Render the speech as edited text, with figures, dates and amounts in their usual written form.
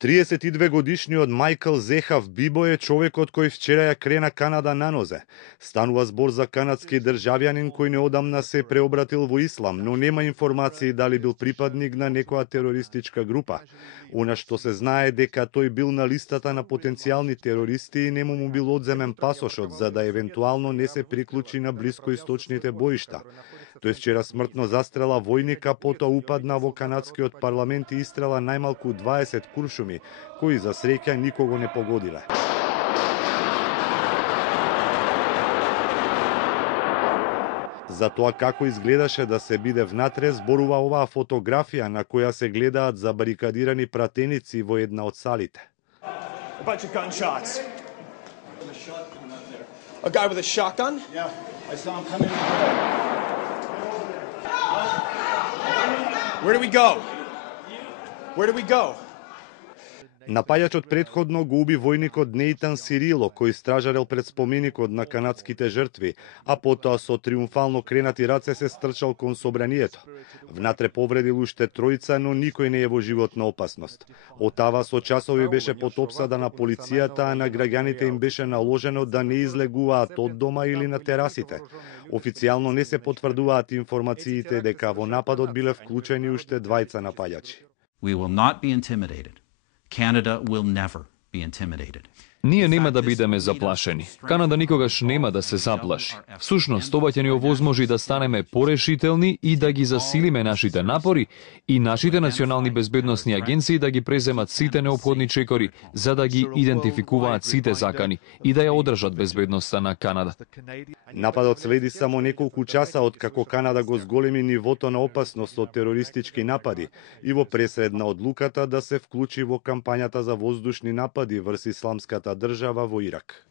32 годишниот Мајкл Зехав Бибо е човекот кој вчера ја крена Канада на нозе. Станува збор за канадски државјанин кој неодамна се преобратил во ислам, но нема информации дали бил припадник на некоја терористичка група. Она што се знае дека тој бил на листата на потенцијални терористи и нему му бил одземен пасошот за да евентуално не се приклучи на блискоисточните боишта. Тој вчера смртно застрела војника, потоа упадна во канадскиот парламент и истрела најмалку 20 куршуми, кои за среќа никого не погодиле. За тоа како изгледаше да се биде внатре, зборува оваа фотографија на која се гледаат забарикадирани пратеници во една од салите. A guy with a shotgun? Yeah, I saw him coming in. Where do we go? Where do we go? Напаѓачот претходно го уби војникот Нејтан Сирило, кој стражарел пред споменикот на канадските жртви, а потоа со триумфално кренати раце се стрчал кон собранието. Внатре повредил уште тројца, но никој не е во животна опасност. Отава со часови беше под опсада на полицијата, а на граѓаните им беше наложено да не излегуваат од дома или на терасите. Официјално не се потврдуваат информациите дека во нападот биле вклучени уште двајца напаѓачи. We will not be intimidated. Canada will never be intimidated. Ние нема да бидеме заплашени. Канада никогаш нема да се заплаши. Всушност, ова ќе ни овозможи да станеме порешителни и да ги засилиме нашите напори и нашите национални безбедносни агенции да ги преземат сите неопходни чекори за да ги идентификуваат сите закани и да ја одржат безбедноста на Канада. Нападот следи само неколку часа од како Канада го зголеми нивото на опасност од терористички напади и во пресредна одлуката да се вклучи во кампањата за воздушни напади врз исламската држава во Ирак.